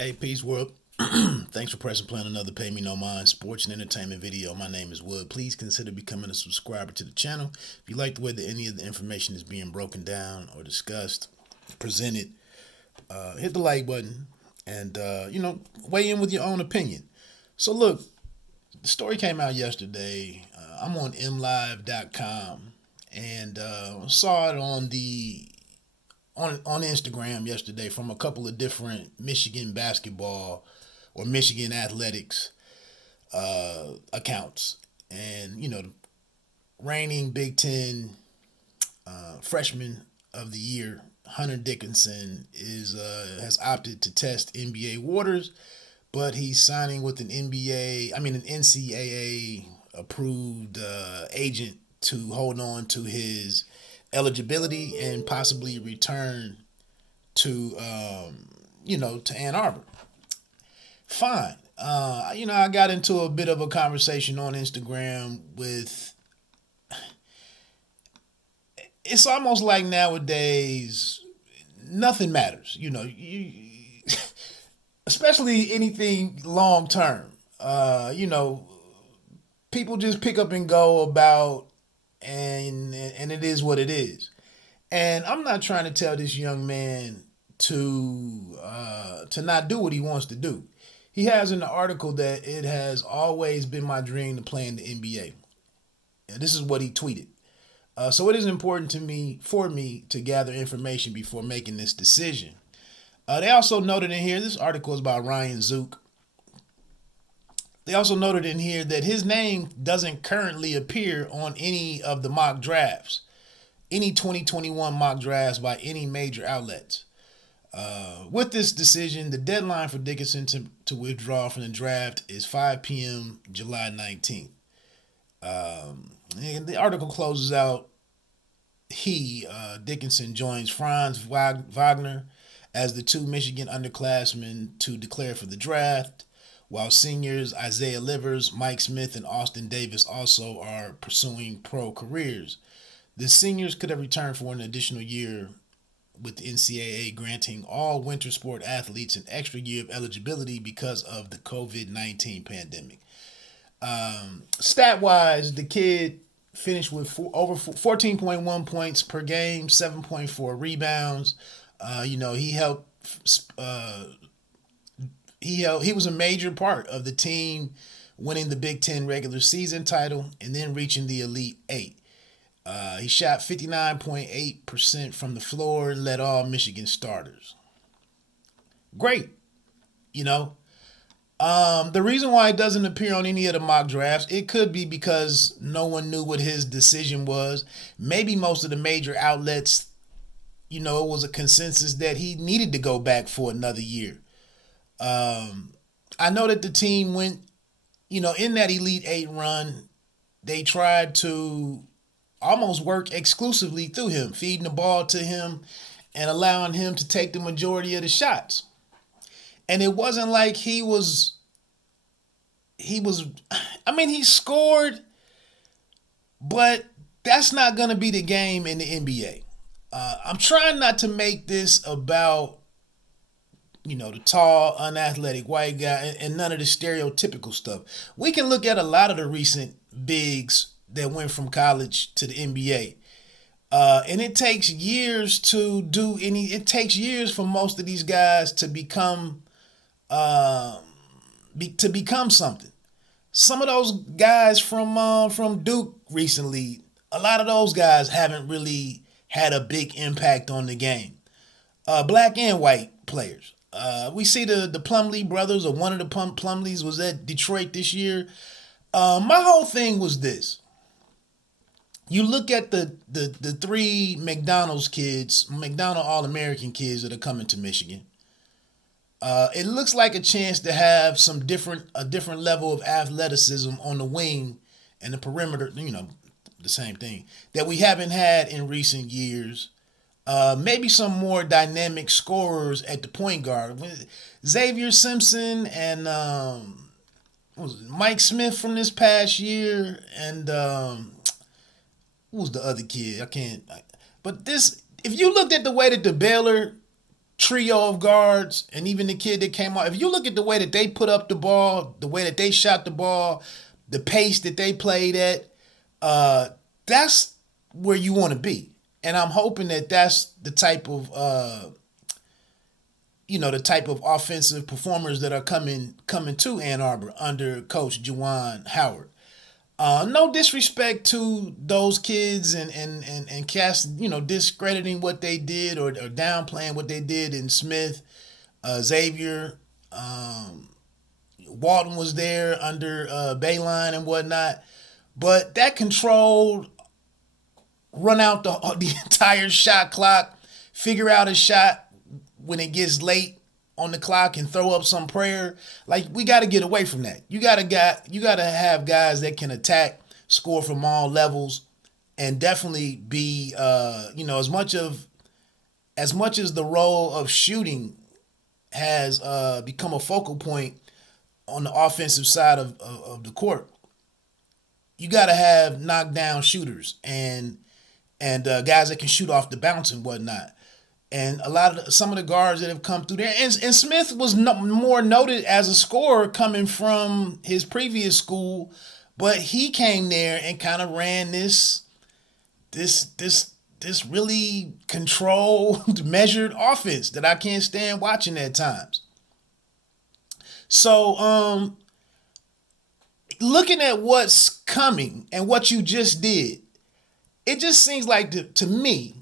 Hey, peace, world. Thanks for pressing play on another Pay Me No Mind sports and entertainment video. My name is Wood. Please consider becoming a subscriber to the channel. If you like the way that any of the information is being broken down or discussed, presented, hit the like button and, weigh in with your own opinion. So, look, the story came out yesterday. I'm on mlive.com and saw it on Instagram yesterday from a couple of different Michigan basketball or Michigan athletics accounts. And, the reigning Big Ten freshman of the year, Hunter Dickinson, is has opted to test NBA waters, but he's signing with an NCAA approved agent to hold on to his eligibility and possibly return to to Ann Arbor. Fine. I got into a bit of a conversation on Instagram with. It's almost like nowadays nothing matters. Especially anything long term. People just pick up and go about, and it is what it is. And I'm not trying to tell this young man to not do what he wants to do. He has in the article that it has always been my dream to play in the NBA. And this is what he tweeted. So it is important for me to gather information before making this decision. They also noted in here, this article is by Ryan Zook. They also noted in here that his name doesn't currently appear on any of the mock drafts, any 2021 mock drafts by any major outlets. With this decision, the deadline for Dickinson to withdraw from the draft is 5 p.m. July 19th. And the article closes out. Dickinson, joins Franz Wagner as the two Michigan underclassmen to declare for the draft, while seniors Isaiah Livers, Mike Smith, and Austin Davis also are pursuing pro careers. The seniors could have returned for an additional year, with the NCAA granting all winter sport athletes an extra year of eligibility because of the COVID-19 pandemic. Stat-wise, the kid finished with over 14.1 points per game, 7.4 rebounds. He helped. He was a major part of the team winning the Big Ten regular season title and then reaching the Elite Eight. He shot 59.8% from the floor and led all Michigan starters. Great, you know. The reason why it doesn't appear on any of the mock drafts, it could be because no one knew what his decision was. Maybe most of the major outlets, it was a consensus that he needed to go back for another year. I know that the team went, in that Elite Eight run, they tried to almost work exclusively through him, feeding the ball to him and allowing him to take the majority of the shots. And it wasn't like he scored, but that's not going to be the game in the NBA. I'm trying not to make this about, the tall, unathletic white guy and none of the stereotypical stuff. We can look at a lot of the recent bigs that went from college to the NBA. And it takes years it takes years for most of these guys to become something. Some of those guys from Duke recently, a lot of those guys haven't really had a big impact on the game. Black and white players. We see the Plumlee brothers, or one of the Plumlees was at Detroit this year. My whole thing was this. You look at the three McDonald All-American kids that are coming to Michigan. It looks like a chance to have a different level of athleticism on the wing and the perimeter, the same thing that we haven't had in recent years. Maybe some more dynamic scorers at the point guard. Xavier Simpson and Mike Smith from this past year, and who was the other kid? But if you looked at the way that the Baylor trio of guards, and even the kid that came out. If you look at the way that they put up the ball, the way that they shot the ball, the pace that they played at, that's where you want to be. And I'm hoping that that's the type of the type of offensive performers that are coming to Ann Arbor under Coach Juwan Howard. No disrespect to those kids and cast, discrediting what they did or downplaying what they did in Smith, Xavier, Walton was there under Bayline and whatnot. But that controlled, run out the entire shot clock, figure out a shot when it gets late on the clock and throw up some prayer. Like, we got to get away from that. You got to have guys that can attack, score from all levels, and definitely be as much as the role of shooting has become a focal point on the offensive side of the court. You got to have knockdown shooters and guys that can shoot off the bounce and whatnot. And some of the guards that have come through there, and Smith was more noted as a scorer coming from his previous school, but he came there and kind of ran this really controlled, measured offense that I can't stand watching at times. So, looking at what's coming and what you just did, it just seems like to me,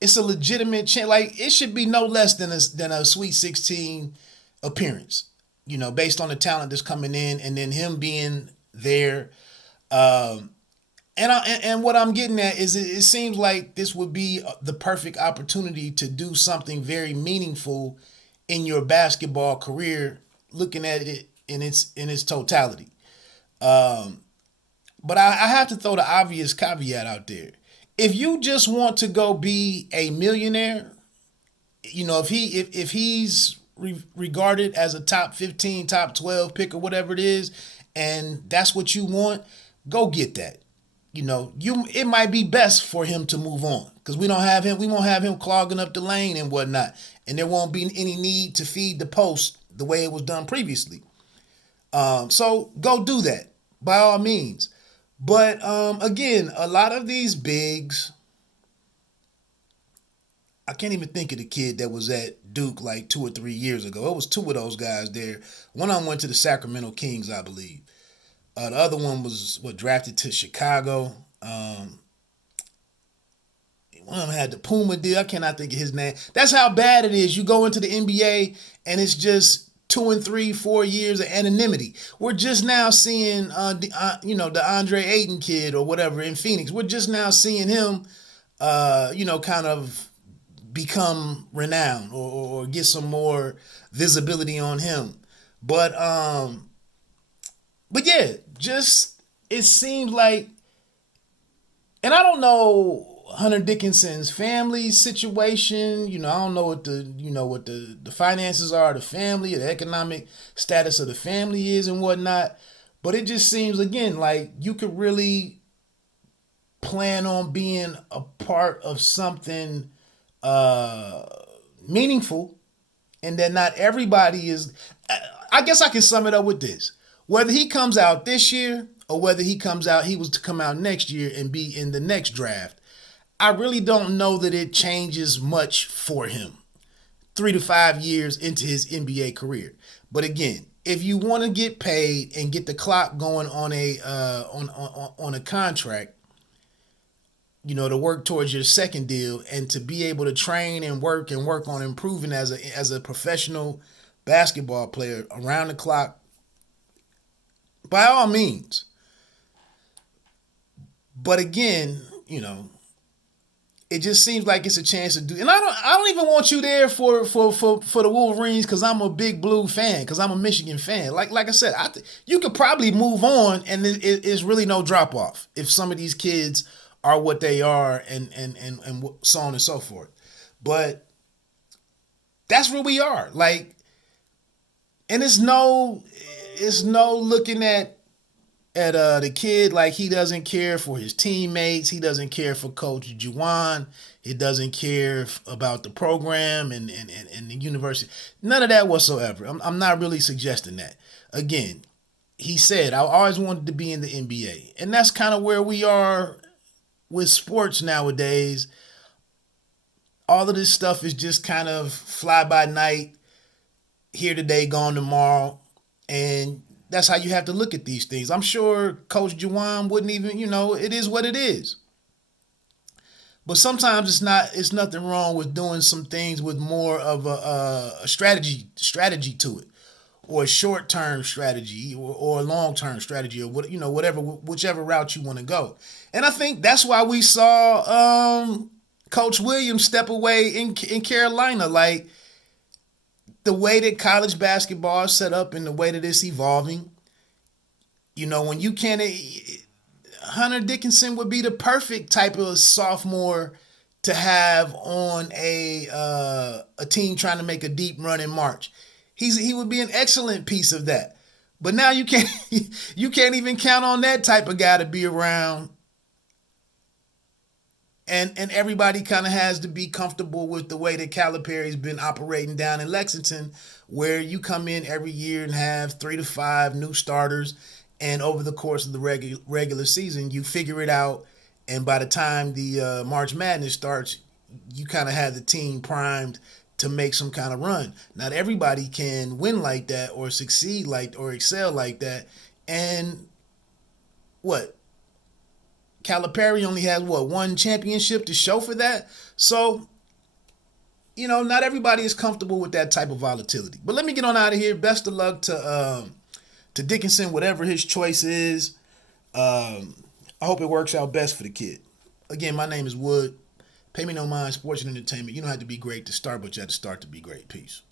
it's a legitimate chance. Like, it should be no less than a Sweet 16 appearance, based on the talent that's coming in, and then him being there. And what I'm getting at is it seems like this would be the perfect opportunity to do something very meaningful in your basketball career, looking at it in its totality. But I have to throw the obvious caveat out there. If you just want to go be a millionaire, if he's regarded as a top 15, top 12 pick or whatever it is, and that's what you want, go get that. It might be best for him to move on, because we won't have him clogging up the lane and whatnot, and there won't be any need to feed the post the way it was done previously. So go do that by all means. But again, a lot of these bigs, I can't even think of the kid that was at Duke like 2 or 3 years ago. It was two of those guys there. One of them went to the Sacramento Kings, I believe. The other one was drafted to Chicago. One of them had the Puma deal. I cannot think of his name. That's how bad it is. You go into the NBA and it's just 2 and 3, 4 years of anonymity. We're just now seeing, the Andre Ayton kid or whatever in Phoenix. We're just now seeing him, kind of become renowned or get some more visibility on him. But yeah, just it seems like, and I don't know Hunter Dickinson's family situation. I don't know what the finances are of the family, or the economic status of the family is and whatnot. But it just seems, again, like you could really plan on being a part of something meaningful, and that not everybody is. I guess I can sum it up with this: whether he comes out this year or whether he was to come out next year and be in the next draft, I really don't know that it changes much for him 3 to 5 years into his NBA career. But again, if you want to get paid and get the clock going on a contract, to work towards your second deal and to be able to train and work on improving as a professional basketball player around the clock, by all means. But again, it just seems like it's a chance to do. And I don't even want you there for the Wolverines, because I'm a big blue fan, because I'm a Michigan fan. Like I said, you could probably move on, and it's really no drop off if some of these kids are what they are, and so on and so forth. But that's where we are. Like, and it's no looking at at the kid like he doesn't care for his teammates. He doesn't care for Coach Juwan. He doesn't care about the program and the university. None of that whatsoever. I'm not really suggesting that. Again, he said, I always wanted to be in the NBA. And that's kind of where we are with sports nowadays. All of this stuff is just kind of fly by night, here today, gone tomorrow. And that's how you have to look at these things. I'm sure Coach Juwan wouldn't even, it is what it is. But sometimes it's nothing wrong with doing some things with more of a strategy to it, or a short term strategy, or a long term strategy, or whatever, whichever route you want to go. And I think that's why we saw Coach Williams step away in Carolina. Like, the way that college basketball is set up and the way that it's evolving, when you can't, Hunter Dickinson would be the perfect type of sophomore to have on a team trying to make a deep run in March. He would be an excellent piece of that. But now you can't even count on that type of guy to be around. And everybody kind of has to be comfortable with the way that Calipari's been operating down in Lexington, where you come in every year and have 3 to 5 new starters, and over the course of the regular season, you figure it out, and by the time the March Madness starts, you kind of have the team primed to make some kind of run. Not everybody can win like that or succeed or excel like that. And what? Calipari only has one championship to show for that. So, not everybody is comfortable with that type of volatility. But let me get on out of here. Best of luck to Dickinson, whatever his choice is. I hope it works out best for the kid. Again, my name is Wood. Pay me no mind, sports and entertainment. You don't have to be great to start, but you have to start to be great. Peace.